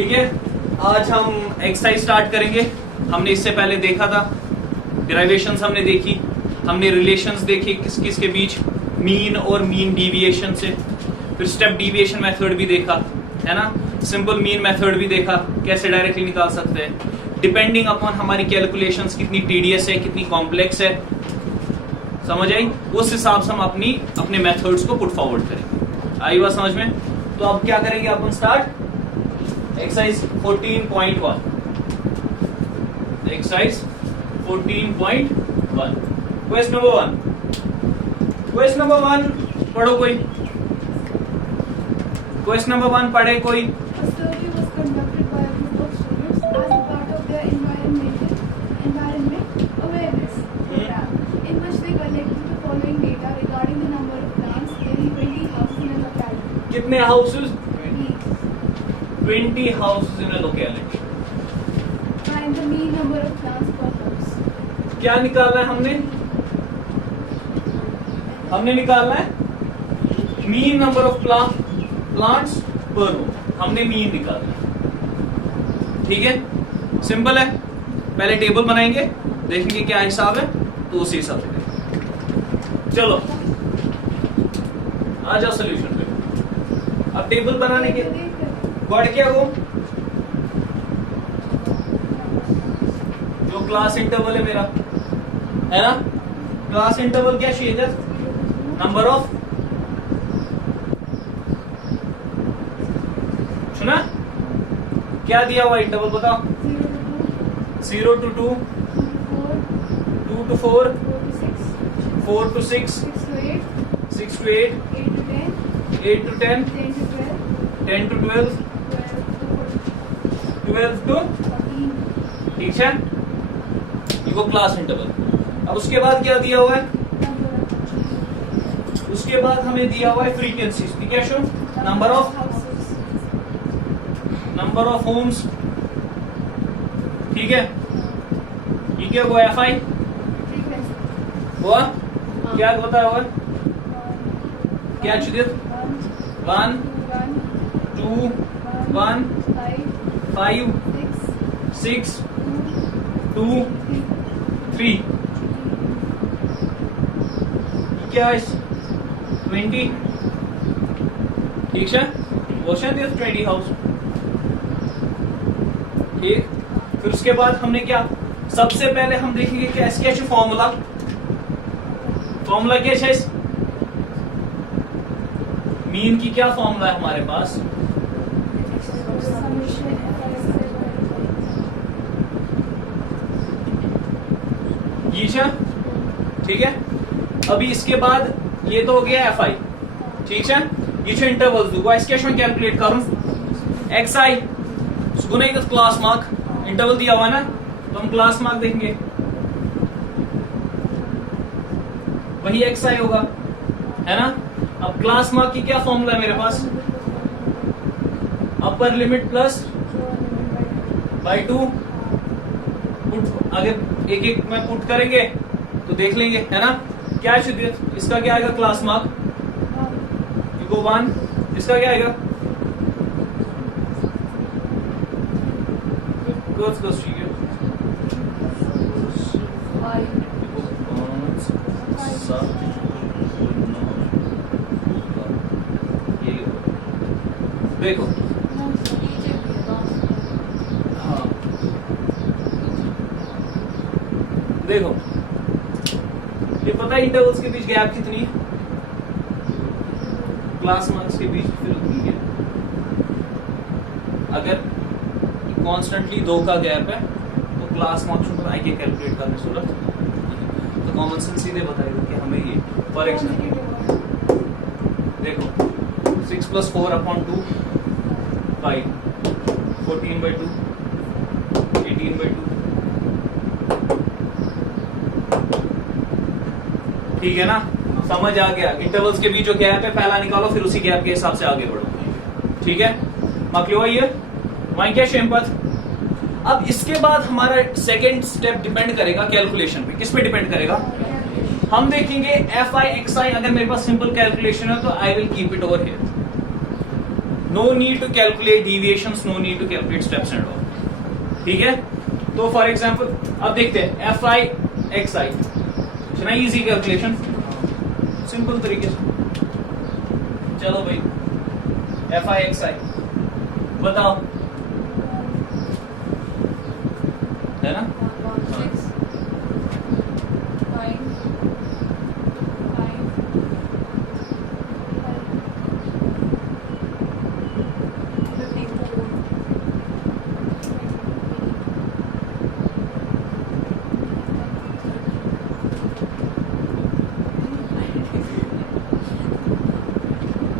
ठीक है, आज हम एक्सरसाइज स्टार्ट करेंगे। हमने इससे पहले देखा था डिराइवेशंस हमने देखी, हमने रिलेशंस देखे किस किस के बीच, मीन और मीन डिविएशन से, फिर स्टेप डिविएशन मेथड भी देखा है ना, सिंपल मीन मेथड भी देखा, कैसे डायरेक्टली निकाल सकते हैं डिपेंडिंग अपॉन हमारी कैलकुलेशंस कितनी टीडियस है, कितनी कॉम्प्लेक्स है, समझ आई, उस हिसाब से हम अपने मेथड्स को पुट फॉरवर्ड करेंगे। आई बात समझ में? तो अब क्या करेंगे अपन start exercise 14.1। Exercise 14.1 question number 1। Question number 1 पढ़ो कोई। क्वेश्चन नंबर 1 पढ़े कोई। A survey was conducted by a group of students as a part of their environment awareness program, in which they collected the following data regarding the number of plants in 20 houses in a locality. कितने houses? 20. 20 houses in a locality. Find the mean number of plants per house. क्या निकालना है हमने? हमने निकालना है mean number of plants पर रो। हमने मीन निकालना है, ठीक है, सिंपल है। पहले टेबल बनाएंगे, देखेंगे क्या हिसाब है, तो उसी हिसाब से करेंगे। चलो आ जाओ सोल्यूशन पे। अब टेबल बनाने के वर्ड क्या हो, जो क्लास इंटरवल है मेरा, है ना, क्लास इंटरवल क्या चाहिए? नंबर ऑफ, सुना क्या दिया हुआ इंटरवल बताओ? 0 to 2, 2 to 4, 4 to 6, 6 to 8, 8 to 10, 10 to 12, 12 to, ठीक है, ये वो क्लास इंटरवल। अब उसके बाद क्या दिया हुआ है? उसके बाद हमें दिया हुआ है फ्रीक्वेंसीज, ठीक है, शो नंबर ऑफ होम्स, ठीक है, ये क्या हुआ? FI हुआ, क्या होता है? क्या चुनित? 1 2 1 5 6 2 3, क्या है? 20, ठीक है, क्वेश्चन दिस 20 हाउस, ठीक। फिर उसके बाद हमने क्या, सबसे पहले हम देखेंगे क्या इसका फॉर्मूला क्या है, मीन की क्या फॉर्मूला है हमारे पास? ये, ठीक है। अभी इसके बाद ये तो हो गया FI, ठीक है। ये जो इंटरवल दूंगा इसके कैलकुलेट करूं XI गुना क्लास मार्क, इंटरवल दिया हुआ ना, तो हम क्लास मार्क देखेंगे, वही XI होगा, है ना। अब क्लास मार्क की क्या फॉर्मूला है मेरे पास? Upper limit plus by 2। अगर एक एक में पुट करेंगे तो देख लेंगे, है ना। क्या है इसका, क्या आएगा क्लास मार्क? 1। इसका क्या आएगा? ठीक है, 5 देखो, हाँ देखो, ये पता है इंटरवल्स के बीच गैप कितनी है? क्लास मार्क्स के बीच फिर उतनी है। अगर कॉन्स्टेंटली 2 का गैप है तो क्लास मार्क्स पर आई के कैलकुलेट करने की जरूरत, तो कॉमन सेंस सीधे बताएगा कि हमें ये, फॉर एग्जाम्पल देखो 6 + 4/2 5, 14/2, 18/2, ठीक है ना, समझ आ गया। इंटरवल्स के बीच जो गैप है पहला निकालो, फिर उसी गैप के हिसाब से आगे बढ़ो, ठीक है। मकलो ये वहीं क्या शेमपथ। अब इसके बाद हमारा सेकेंड स्टेप डिपेंड करेगा कैलकुलेशन पे। किस पे डिपेंड करेगा? हम देखेंगे FI XI, अगर मेरे पास सिंपल कैलकुलेशन है तो I will keep it over here. No need to calculate deviations, no need to calculate steps and all. ठीक है, तो फॉर एग्जांपल अब देखते हैं एफ आई एक्स आई, इतना इजी कैलकुलेशन, सिंपल तरीके से। चलो भाई एफ आई एक्स आई बताओ, है ना? 6 9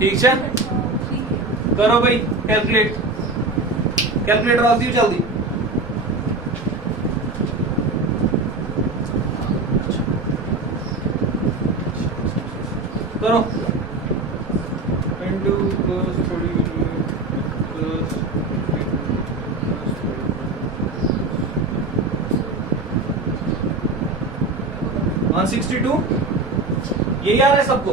ठीक है, करो भाई कैलकुलेट, कैलकुलेटर रख दियो जल्दी। करो 22 plus 40 plus 162, यही आ रहा है सबको?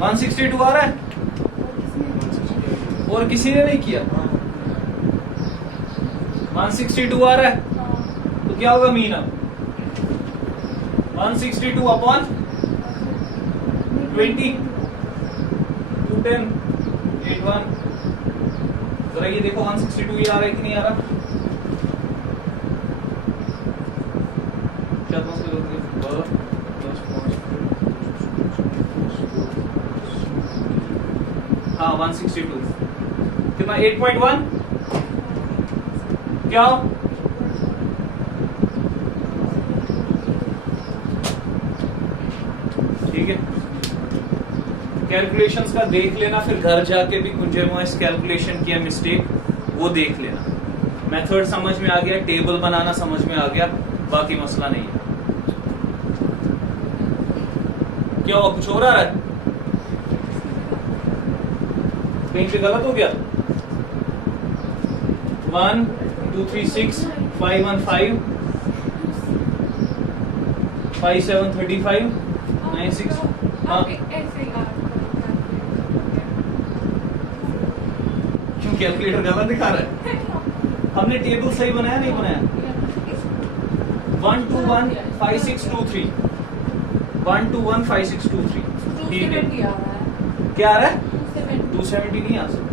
162 आ रहा है? और किसी ने नहीं किया? 162 आ रहा है, तो क्या होगा मीन अब? 162 अपॉन 20 210 81, जरा ये देखो 162 ये आ रहा है कि नहीं आ रहा? क्या तुम हाँ 162 कितना? 8.1 क्या? ठीक है, कैलकुलेशंस का देख लेना, फिर घर जाके भी कुछ इस कैलकुलेशन किया मिस्टेक वो देख लेना। मेथड समझ में आ गया, टेबल बनाना समझ में आ गया, बाकी मसला नहीं है। क्या हुआ, कुछ और आ रहा है? कहीं पे गलत हो गया? 1 2 3 6 5 1 5 5 7 35 9 6 हाँ क्यों कैलकुलेटर गलत दिखा रहा है? हमने टेबल सही बनाया नहीं बनाया? 1 2 1 5 6 2 3 1 2 1 5 6 2 3 ठीक है। क्या आ रहा है? 270 नहीं आ सकता।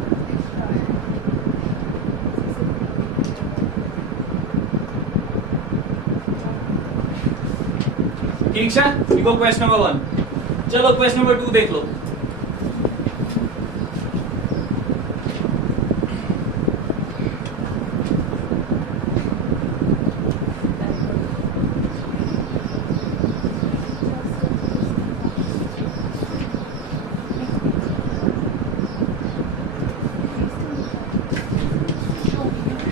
ठीक है, यू गो क्वेश्चन नंबर 1। चलो क्वेश्चन नंबर 2 देख लो।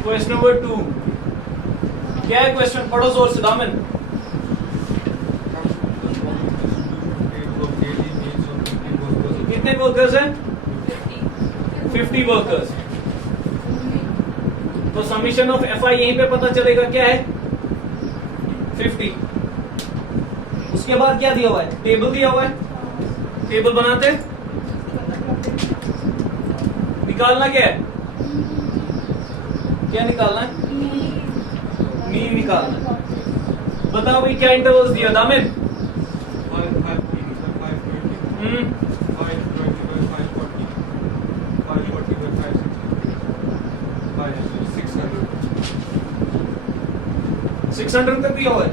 क्वेश्चन नंबर 2 क्या है? क्वेश्चन पढ़ो जोर से दामन। कितने वर्कर्स हैं? 50 वर्कर्स। तो समीशन ऑफ एफ आई यहीं पे पता चलेगा क्या है? 50। उसके बाद क्या दिया हुआ है? टेबल दिया हुआ है, टेबल बनाते निकालना क्या है? क्या निकालना है? मीन निकालना है। बताओ भाई क्या इंटरवल्स दिया दामिन? 600 तक दिया हुआ है।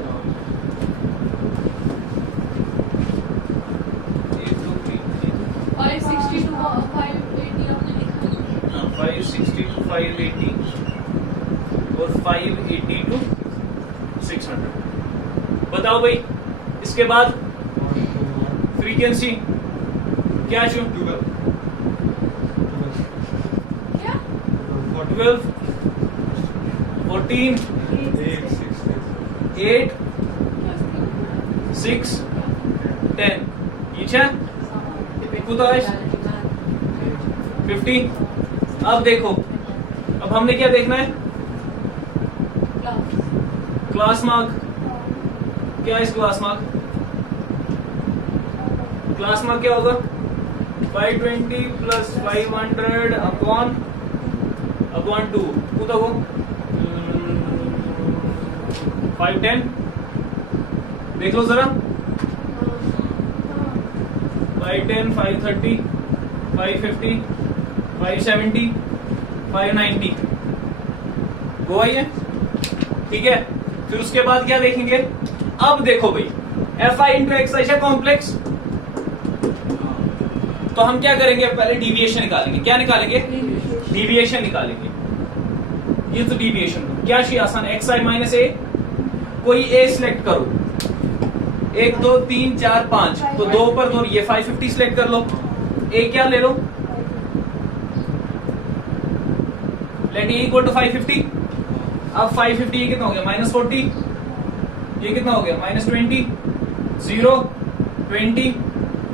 560 to 580 आपने लिखा। 560 to 580 और 580 to 600। बताओ भाई इसके बाद फ्रीक्वेंसी क्या चू? 12 14 8 6 10 ठीक है। 50। अब देखो, अब हमने क्या देखना है? Class mark. क्या है इस क्लास मार्क? क्लास मार्क क्या होगा? 520 प्लस 500 अपॉन 2 कूदा वो 510 देख लो जरा 510 530 550 570 590 वो आई है, ठीक है। फिर उसके बाद क्या देखेंगे, अब देखो भाई F I into x I complex, तो हम क्या करेंगे, पहले डिविएशन निकालेंगे। क्या निकालेंगे, डिविएशन निकालेंगे। ये तो डिविएशन क्या चाहिए आसान, एक्स आई माइनस ए, कोई ए सिलेक्ट करो, 1 2 3 4 5, तो 2 पर 2, ये 550 सिलेक्ट कर लो, ए क्या ले लो, लेट ए इक्वल टू 550। अब 550 ये कितना हो गया, -40, ये कितना हो गया, -20, 0 20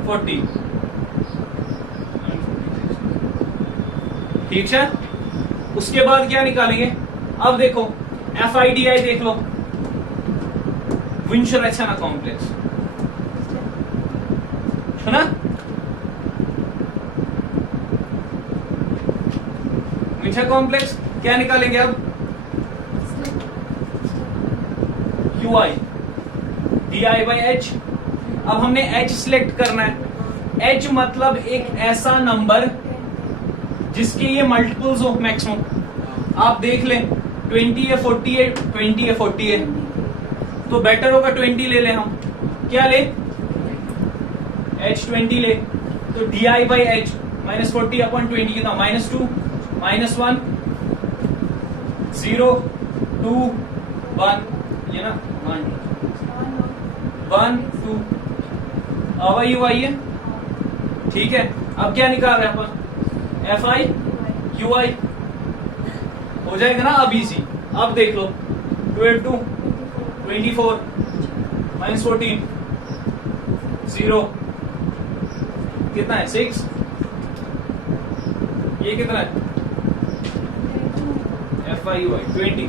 40, ठीक है। उसके बाद क्या निकालेंगे, अब देखो एफ आई डी आई देख लो, विंशुरैक्सन कॉम्प्लेक्स सुना, विंशर कॉम्प्लेक्स क्या निकालेंगे अब, Q I D I by H. अब हमने एच सिलेक्ट करना है, एच मतलब एक ऐसा नंबर जिसके ये मल्टीपल्स हो मैक्सिमम। आप देख लें 20 या 40 है, 20 या 40 है, तो बेटर होगा 20 ले लें हम। क्या ले, H20 ले, तो D I by H -40 upon 20 कितना, -2 -1 0 2 1, ये ना 1 2 अब यू आई है, ठीक है। अब क्या निकाल रहे हैं अपन, एफ आई क्यू आई हो जाएगा ना अब इजी। अब देख लो 12 2 24 -14 0 कितना है 6, ये कितना है एफ आई यू आई 20,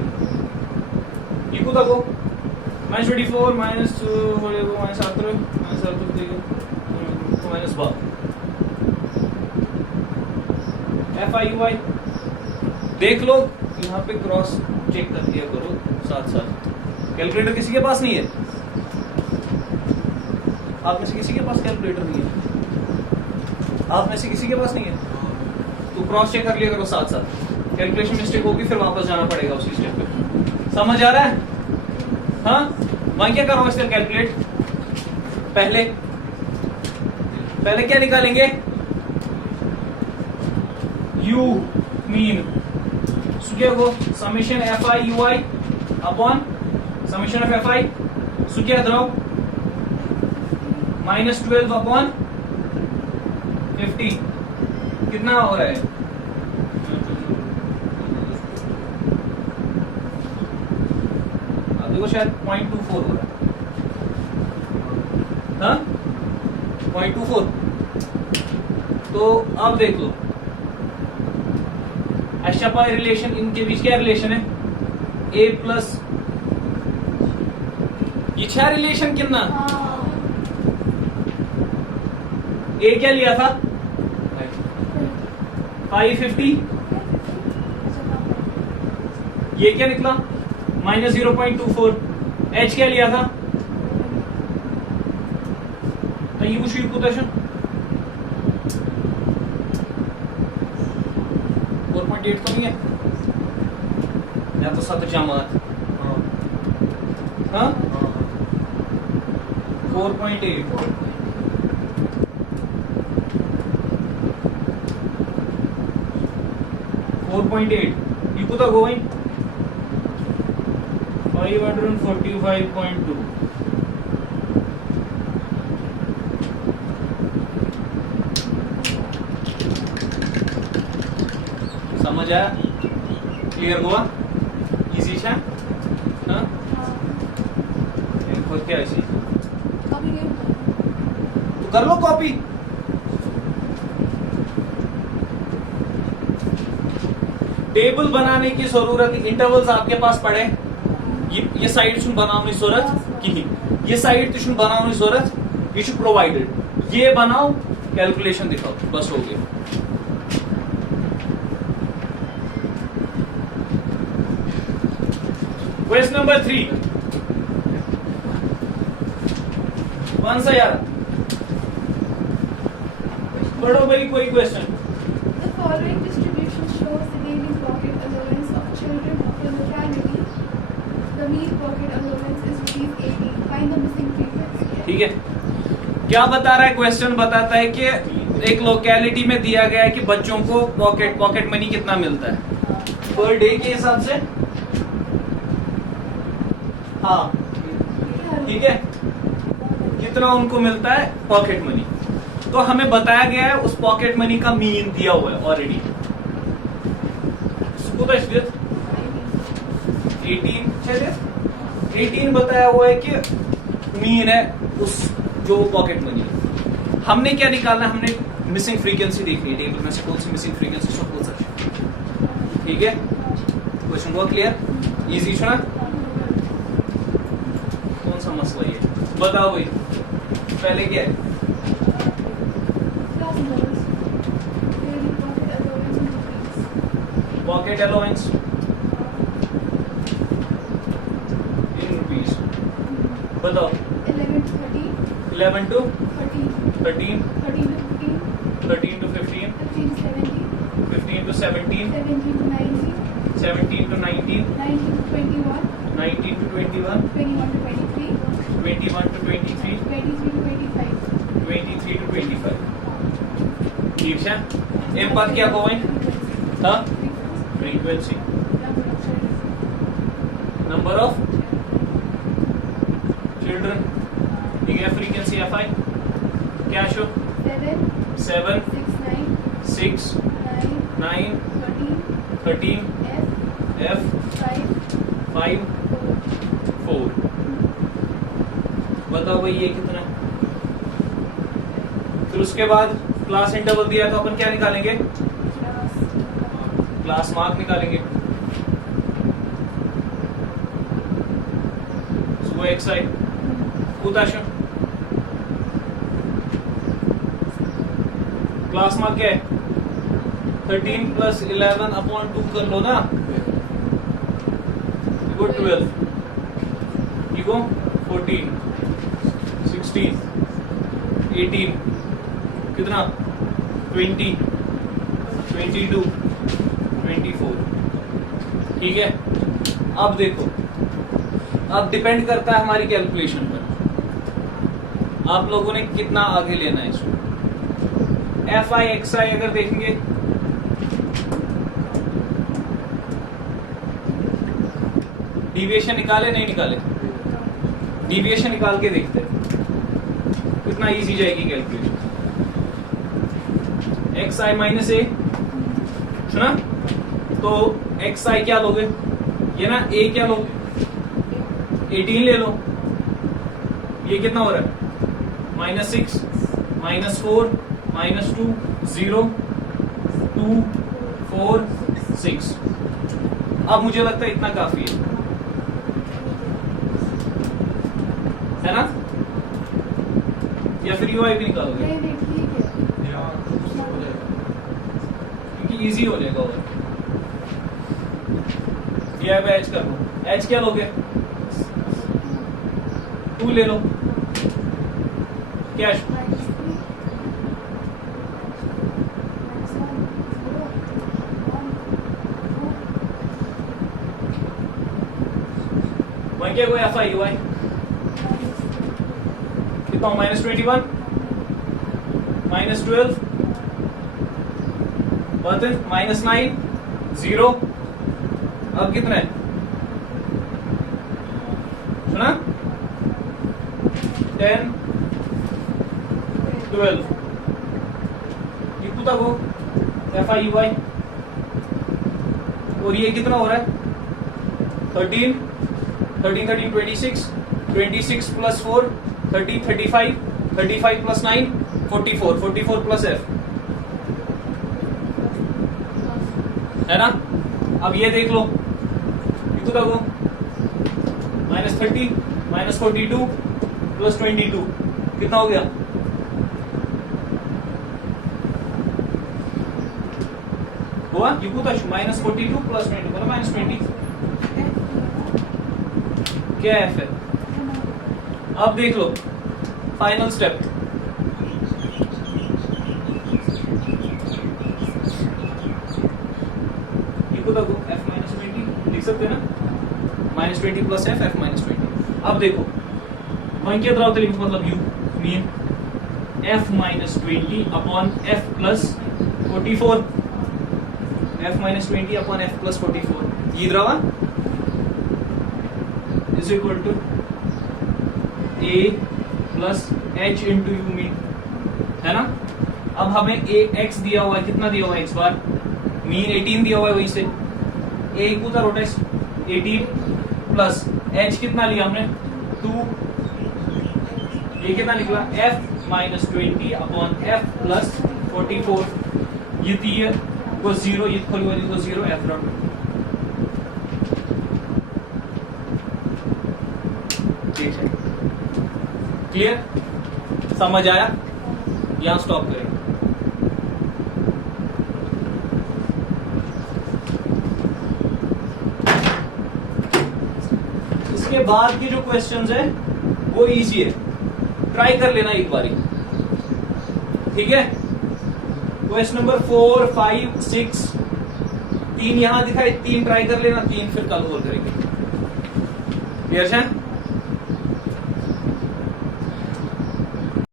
ये कुछ को -24 -7 -12 एफ आई यू आई देख लो, यहाँ पे क्रॉस चेक कर दिया करो साथ साथ। कैलकुलेटर किसी के पास नहीं है, आप में से किसी के पास कैलकुलेटर नहीं है, आप में से किसी के पास नहीं है, तो क्रॉस चेक कर लिया करो साथ साथ। कैलकुलेशन मिस्टेक होगी फिर वापस जाना पड़ेगा उसी स्टेप पे, समझ आ रहा है। हाँ वहां क्या करो इसका कैलकुलेट, पहले क्या निकालेंगे, यू मीन वो summation F I you I upon summation of F I क्या द्रव -12 अपॉन 50 कितना हो रहा है, अब देखो शायद 0.24 हो रहा है, हाँ 0.24। तो अब देख लो एशपा रिलेशन, इनके बीच क्या रिलेशन है, ए प्लस, ये 6 रिलेशन कितना, ए क्या लिया था 550, ये क्या निकला -0.24, एच क्या लिया था, यू कुदर्शन 4.8 तो नहीं है, या तो 7 जमात, हाँ 4.8 4.8 इको तक गोइंग 545.2 समझ आया, क्लियर हुआ, इजी है, हाँ क्या ऐसी तो कर लो कॉपी। टेबल बनाने की जरूरत, इंटरवल्स आपके पास पड़े, ये साइड बनाने जरूरत कहीं, ये साइड बनाने जरूरत, ये प्रोवाइडेड, ये बनाओ कैलकुलेशन दिखाओ, बस हो गया। क्वेश्चन नंबर 3, कौन सा यार, पढ़ो भाई कोई question. The following distribution shows the daily pocket allowance of children of the locality. The mean pocket allowance is ₹18. Find the missing frequency. ठीक है, क्या बता रहा है क्वेश्चन? बताता है कि एक लोकेलिटी में दिया गया है कि बच्चों को पॉकेट मनी कितना मिलता है पर डे के हिसाब से। हाँ ठीक है, कितना उनको मिलता है पॉकेट मनी, तो हमें बताया गया है उस पॉकेट मनी का मीन दिया हुआ है ऑलरेडी। 18 बताया हुआ है कि मीन है उस जो पॉकेट मनी है। हमने क्या निकालना है? हमने मिसिंग फ्रीक्वेंसी देखनी है टेबल में से, कौन सी मिसिंग फ्रीक्वेंसी सब बोल सकते। ठीक है, क्वेश्चन बहुत क्लियर, इजी सुना? कौन सा मसला ये बताओ भाई, पहले क्या है? पॉकेट अलाउंस इन रुपीस, बताओ। 11 to 13, 13 to 15, 15 to 17, 17 to 19, 19 to 21, 21 to 23, 21 to 23, 23 to 25. 23 to 25। ठीक है, एक बात क्या कहोगे? हाँ, फ्रीक्वेंसी, नंबर ऑफ चिल्ड्रन। ठीक है, फ्रीक्वेंसी FI क्या शो? 7, 6, 9, 13, F 5, 4। बताओ भाई ये कितना है? फिर उसके बाद क्लास इंटरवल दिया तो अपन क्या निकालेंगे? क्लास मार्क निकालेंगे। सुबह एक साइड उताशा क्लास मार्क क्या है? 13 + 11/2 कर लो ना, इको 12, इको 14, 16, 18, कितना? 20, 22, 24। ठीक है, अब देखो, अब डिपेंड करता है हमारी कैलकुलेशन पर, आप लोगों ने कितना आगे लेना है इसको। FI XI अगर देखेंगे, डिविएशन निकाले नहीं निकाले? डिविएशन निकाल के देखते हैं कितना इजी जाएगी कैलकुलेशन। XI - A सुना, तो XI क्या लोगे? ये ना A क्या लोगे? 18 ले लो। ये कितना हो रहा है? -6, -4, -2, 0, 2, 4, 6। अब मुझे लगता है इतना काफी है ना? या फिर UI भी निकालोगे? क्योंकि इजी हो जाएगा और UI पे H कर लो। H क्या लोगे? 2 ले लो। क्या वही क्या कोई FI UI कितना? -21, -12, -9, 0। अब कितना है? सुना? 10, 12। कितना हो FI UI? और ये कितना हो रहा है? 13, 26, 26 + 4, 30, 35, 35 + 9, 44, 44 + F है ना? अब ये देख लो, कितना हो? -30, -42 + 22 कितना हो गया? हुआ ये कूता -42 प्लस 20 बोला -20 क्या एफ है। अब देख लो फाइनल स्टेप, ये कूता को f -20 लिख सकते हैं ना, -20 प्लस f -20। अब देखो वहीं क्या तरह मतलब u mean f -20 upon f plus 44, f -20 upon f plus 44 ये द्रवा is equal to a plus h into you mean, है ना। अब हमें x दिया हुआ है, कितना दिया हुआ है x बार, मीन 18 दिया हुआ है, वहीं से a इक्वल था रोटेस 18 प्लस h कितना लिया हमने 2, ये कितना निकला f -20 अपॉन f प्लस 44, ये तीर को 0, ये खोली वाली को 0, f डॉट क्लियर, समझ आया, यहां स्टॉप करें। इसके बाद की जो क्वेश्चंस है वो इजी है, ट्राई कर लेना एक बारी, ठीक है। क्वेश्चन नंबर 4, 5, 6 3 यहां दिखाए, 3 ट्राई कर लेना, 3 फिर कल और करेंगे। क्लियर है।